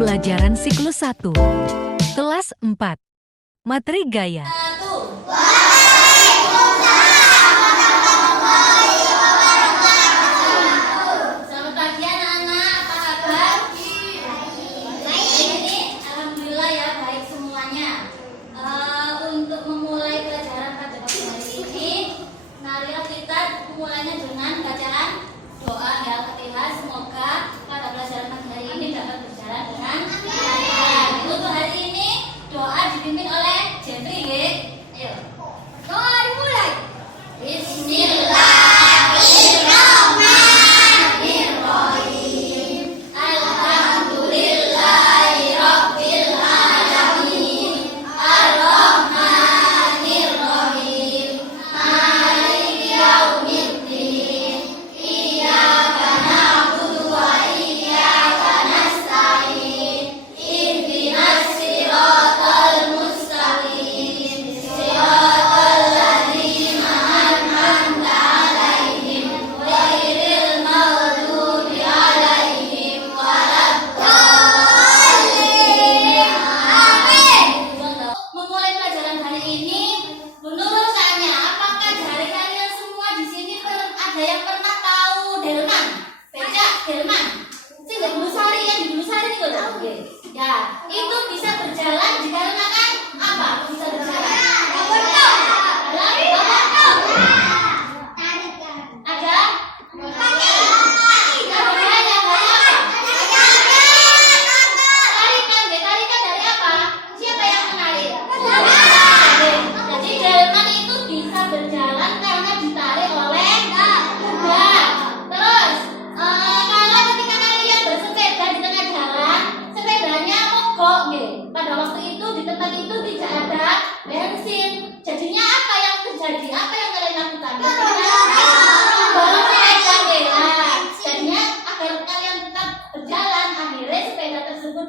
pembelajaran siklus 1, kelas 4, materi gaya. Selamat pagi anak-anak, apa kabar? Baik. Alhamdulillah ya, baik semuanya. Untuk memulai pelajaran pada pagi hari ini, marilah kita memulainya dengan bacaan doa ya Al-Fatihah. Semoga pada pelajaran pagi hari ini dapat berjalan dengan lancar. Untuk hari ini doa dipimpin oleh Jeffrey ya. Ayo. Doa dimulai. Bismillahirrahmanirrahim. Alhamdulillahirabbil alamin. Arrahmanirrahim. Maliki yaumiddin. Iyyaka na'budu wa iyyaka nasta'in. Ihdinas siratal mustaqim. Siratal ladzina an'amta 'alaihim ghairil maghdubi 'alaihim waladdallin. Amin. Memulai pelajaran hari ini, menurut saya, apakah dari kalian semua di sini ada yang pernah tahu delman? Becak, delman. Sing nggak dulu sari ya, di dulu sari nih kok. Oke. Ya, itu bisa berjalan dikarenakan apa? Bisa berjalan. Robotok. Robotok. Ada? Tarikan deh, tarikan dari apa? Siapa yang menarik? Jadi delman itu bisa berjalan karena ditarik oleh kuda. Terus, kalau ketika kalian bersepeda di tengah jalan, sepedanya mogok nih. Pada waktu itu di tempat itu tidak ada bensin. Jadinya apa yang terjadi? Apa yang kalian lakukan? Dorong sepeda nih. Nah, jadinya agar kalian tetap berjalan, akhirnya sepeda tersebut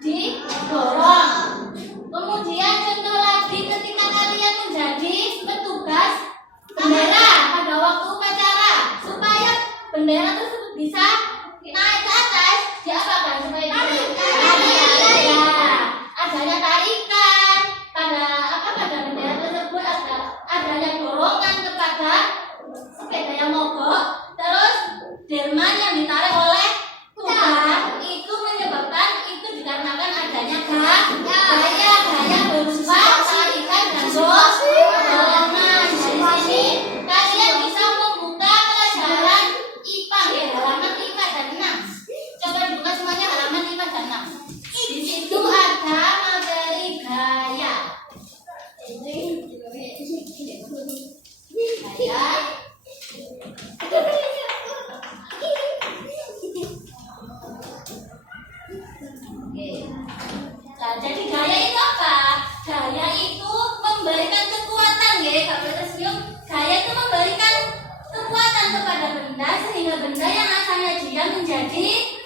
didorong. Kemudian contoh lagi ketika kalian menjadi petugas bendera pada waktu upacara, supaya bendera tersebut bisa naik ke atas, diapakan supaya adanya tarikan pada bendera tersebut, adanya dorongan kepada sepeda yang mogok. Terus delman yang ditarik oleh kuda itu menyebabkan itu dikarenakan adanya gaya berupa tarikan dan dorongan. Dari sini kalian bisa membuka pelajaran IPA ya, halaman 5 dan 6. Coba dibuka semuanya halaman 5 dan 6. Di situ ada materi gaya. Gaya. Oke. Nah, jadi gaya itu apa? Gaya itu memberikan kekuatan ya, Kak Tersenyum. Gaya itu memberikan kekuatan kepada benda sehingga benda yang asalnya diam menjadi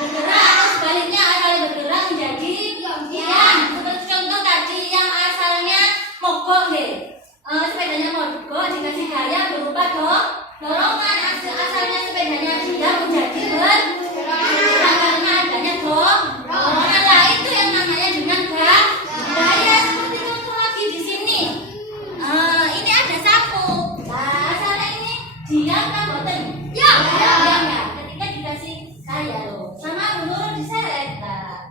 bergerak, atau sebaliknya asalnya bergerak menjadi diam. Seperti contoh tadi yang asalnya mogok nih. Sepedanya mogok dikasih gaya berupa dorongan. Asalnya sepedanya diam menjadi bergerak karena adanya dorongan. Lah itu yang namanya dengan gaya. Seperti contoh lagi di sini. Ini ada sapu. Nah, asalnya ini diam kan boten? Ya. Ketika dikasih gaya loh, sama menurun diseret. Nah,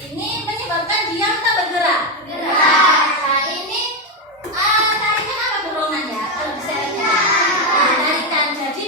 ini menyebabkan diam tak bergerak. Nah, ini tarikan apa dorongannya kalau diseretnya? Tarikan. Jadi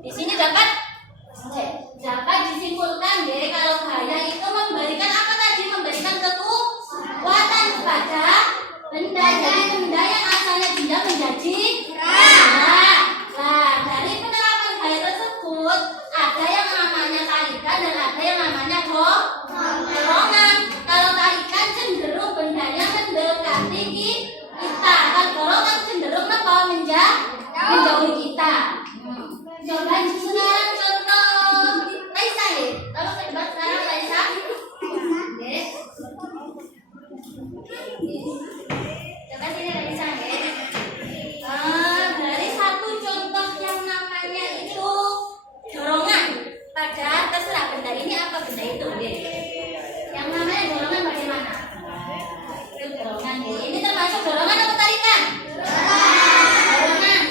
Di sini dapat disimpulkan deh kalau gaya itu memberikan apa tadi? Memberikan kekuatan kepada benda. Jadi benda yang asalnya benda menjadi benda. Nah, dari penerapan gaya tersebut ada yang namanya tarikan dan ada yang namanya dorongan. Kalau tarikan cenderung bendanya mendekati kita, kalau dorongan cenderung menjauhi kita. Coba sekarang contoh Raisa ya. Tolong ke depan sekarang Raisa. Oke. Coba sini Raisa ya. Dari satu contoh yang namanya itu dorongan. Padahal terserah benda ini apa benda itu ya. Yang namanya dorongan bagaimana? Itu dorongan ya. Ini termasuk dorongan atau tarikan? Dorongan.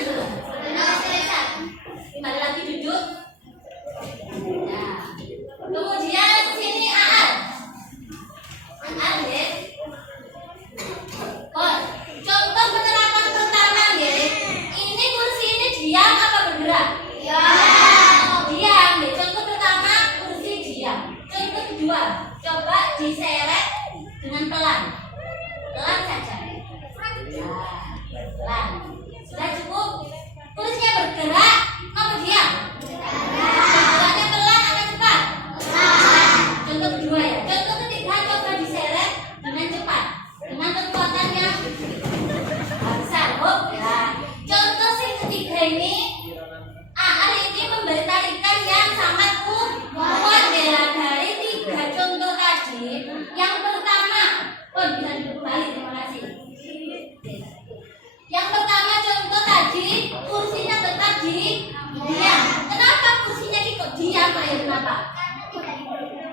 Kembali lagi duduk. Nah, kemudian sini Aan ya. Oh, contoh penerapan pertama ya. Ini kursi ini diam apa bergerak? Diam. Diam ya. Contoh pertama kursi diam. Contoh kedua, coba diseret dengan pelan. Pelan saja. Nah, pelan. Sudah cukup. Kursinya bergerak apa diam? Bergeraknya pelan atau cepat? Contoh kedua ya. Contoh ketiga coba diseret dengan cepat, dengan kekuatan yang besar. Ya. Contoh yang ketiga ini, Aan ini memberi tarikan yang sangat kuat ya. Dari tiga contoh tadi, yang pertama, bisa duduk kembali. Terima kasih. Yang pertama contoh tadi, kursinya tetap diam. Kenapa kursinya kok diam? Ayo kenapa?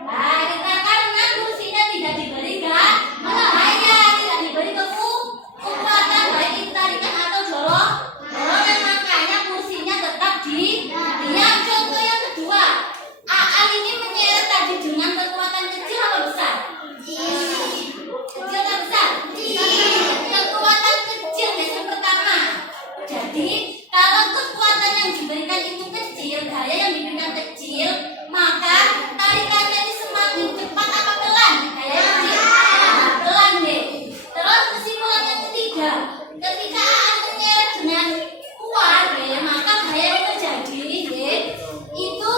Nah, karena kursinya tidak diberi bahaya, tidak diberi kekuatan baik itu tarikan atau dorongan, makanya kursinya tetap diam. Contoh yang kedua, Aan ini menyeret tadi dengan kekuatan kecil apa besar? Kecil atau besar? Kekuatan kecil yang pertama. Jadi kalau kekuatan yang diberikan itu kecil, gaya yang diberikan kecil, maka tarikannya ini semakin cepat apa pelan? Gaya kecil. Pelan deh. Terus kesimpulan yang ketiga, ketika Aan menyeret dengan kuat ya, maka gaya yang terjadi ya, itu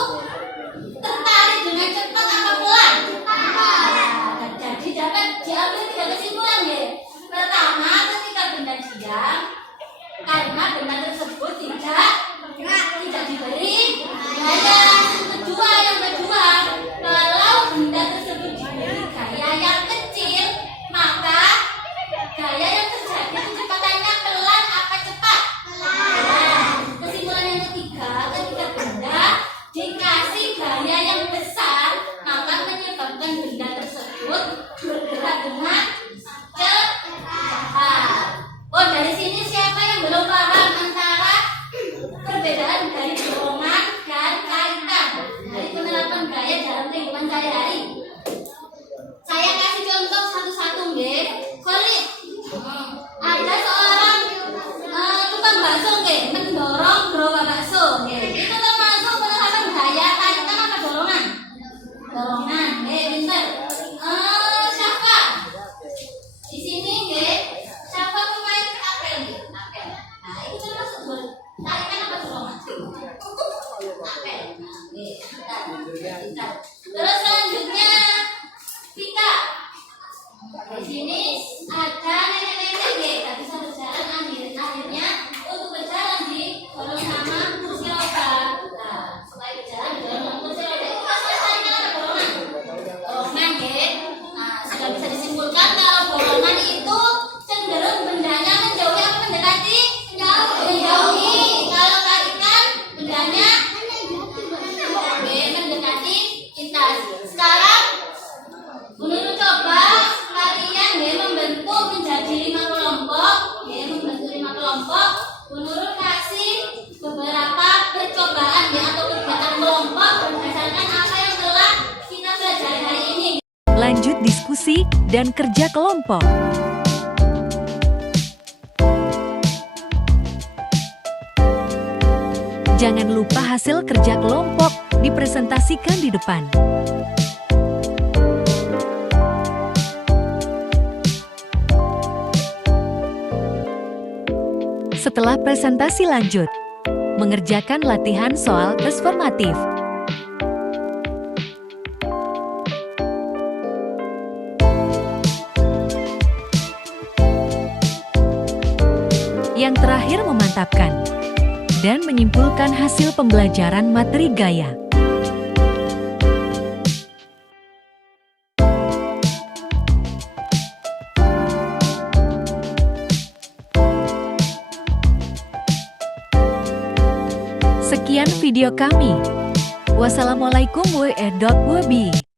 tertarik dengan cepat apa pelan? Jadi dapat diambil tiga kesimpulan ya. Pertama, ketika benda diam, karena benda tersebut tidak diberi gaya. Yang kedua, kalau benda tersebut diberi gaya yang kecil, maka gaya yang terjadi kecepatannya pelan apa cepat? Nah, kesimpulan yang ketiga, ketika benda dikasih gaya yang besar, maka menyebabkan benda tersebut bergerak dengan cepat. Oh, dari sini siapa yang belum paham antara perbedaan dari dorongan dan tarikan dari penerapan gaya dalam kehidupan sehari-hari? Saya kasih contoh satu-satu nggih. Khalid, ada seorang tukang bakso nggih, mendorong gerobak bakso nggih. Itu termasuk penerapan gaya tarikan apa dorongan? Dorongan nggih, pinter. Syafa. Di sini nggih, Syafa pemain apel nggih, apel. Nah, itu termasuk tarikan apa dorongan? Apel. Nah, nggih, pintar. Terus selanjutnya Pika. Di sini ada nenek-nenek nggih, tak bisa berjalan akhirnya untuk berjalan di kolong sama kursi roda. Nah, supaya berjalan di kolong kursi roda itu masalah tarikan apa dorongan? Dorongan nggih. Nah, sudah bisa disimpulkan kalau dorongan itu cenderung bendanya menjauhi apa mendekati? Menjauhi. Kalau tarikan bendanya mendekati kita. Sekarang Gunuru coba kalian membentuk menjadi 5 kelompok, membentuk 5 kelompok. Gunuru kasih beberapa percobaan atau kegiatan kelompok berdasarkan apa yang telah kita pelajari hari ini. Lanjut diskusi dan kerja kelompok. Jangan lupa hasil kerja kelompok dipresentasikan di depan. Setelah presentasi lanjut, mengerjakan latihan soal transformatif. Yang terakhir memantapkan dan menyimpulkan hasil pembelajaran materi gaya. Sekian video kami. Wassalamualaikum warahmatullahi wabarakatuh.